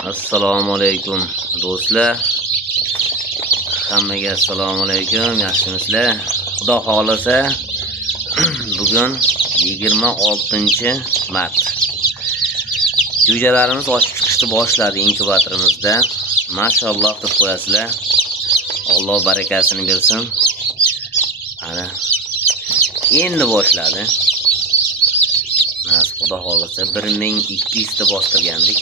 Assalomu alaykum do'stlar. Hammaga assalomu alaykum. Yaxshimisizlar? Xudo xolasa bugun 26-mart. Jo'jalarimiz ochib chiqishni boshladi inkubatorimizda. Mashalloh deb qo'yasizlar. Alloh barakasini bersin. Ana endi boshladi. Xudo xolasa 1200 ta bostirgandik.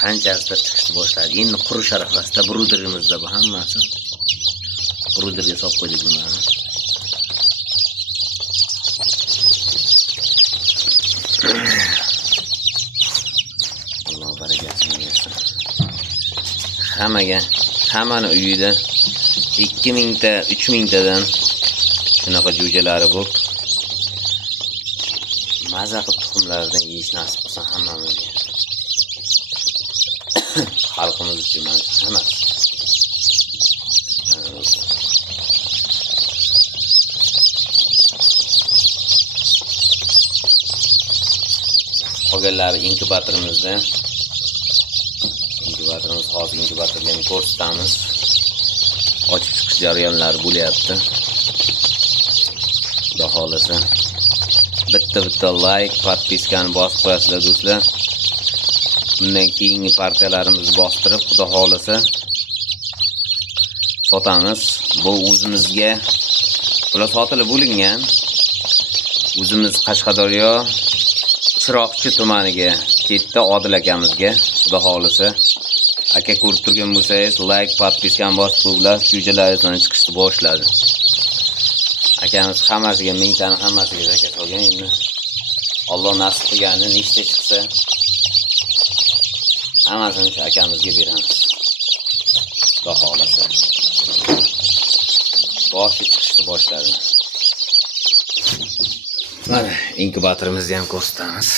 Qanchasidir chiqishni boshladi. Endi qurish arafasida bruderimizda bu hammasi. Bruderga solib qo'ydik buni. Alloh barakasini bersin. Hammani uyida 2000 ta, 3000 tadan shunaqa jo'jalari bor. Maza qilib tuxumlardan yeyish nasib qilsa hammamizga. Xalqimiz uchun hammasi. Qolganlari inkubatorimizda. Hozir inkubatorga ko'rsatamiz. Ochib chiqish jarayonlari bo'lyapti. Xudo xolasa bitta like, podpiskani bosib qo'yasizlar do'stlar. Bundan keyingi partiyalarimizni bostirib, xudo xolasa sotamiz. Bu o'zimizga bular sotilib bo'lingan. O'zimiz Qashqadaryo Chiroqchi tumaniga ketdi Odil akamizga. Xudo xolasa aka ko'rib turgan bo'lsangiz, like, podpiskani bosib qo'yinglar. Jo'jalaringizdan chiqishni boshladi. Akamiz hammasiga 1000 tani hammasiga zakat olgan. Endi Alloh nasib qilgani nechta chiqsa hammasini shu akamizga beramiz. Xudo xolasa. Boshi chiqishni boshladi. Mana inkubatorimizni ham ko'rsatamiz.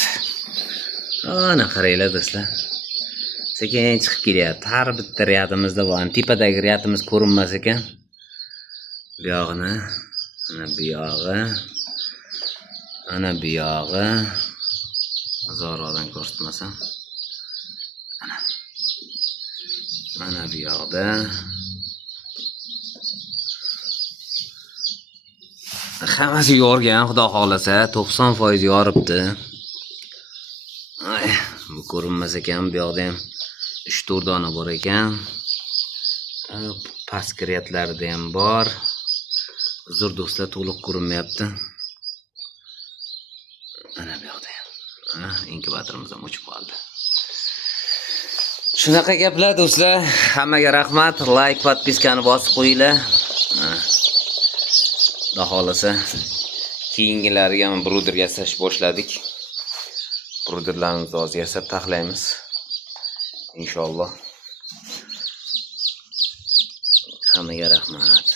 Ana qaranglar do'stlar. Sekin chiqib kelyapti. Har bitta riyadimizda bor. Tepadagi riyadimiz ko'rinmas ekan. Bu yog'ini, ana bu yog'i, ana bu yog'i. Zo'rodan ko'rsatmasam. Mana bu yoqda hammasi yorgan, xudo xolasa 90% yoribdi. Bu ko'rinmas ekan, bu yoqda ham 3-4 dona bor ekan. Pastki riyatlarida ham bor. Uzr do'stlar, to'liq ko'rinmayapti. Mana bu yoqda ham. Inkubatorimiz ham o'chib qoldi. Shunaqa gaplar do'stlar. Hammaga rahmat. Like, podpiskani bosib qo'yinglar. Xudo xolasa keyingilariga ham bruder yasash boshladik. Bruderlarimizni hozir yasab taxlaymiz. Inshaalloh. Hammaga rahmat.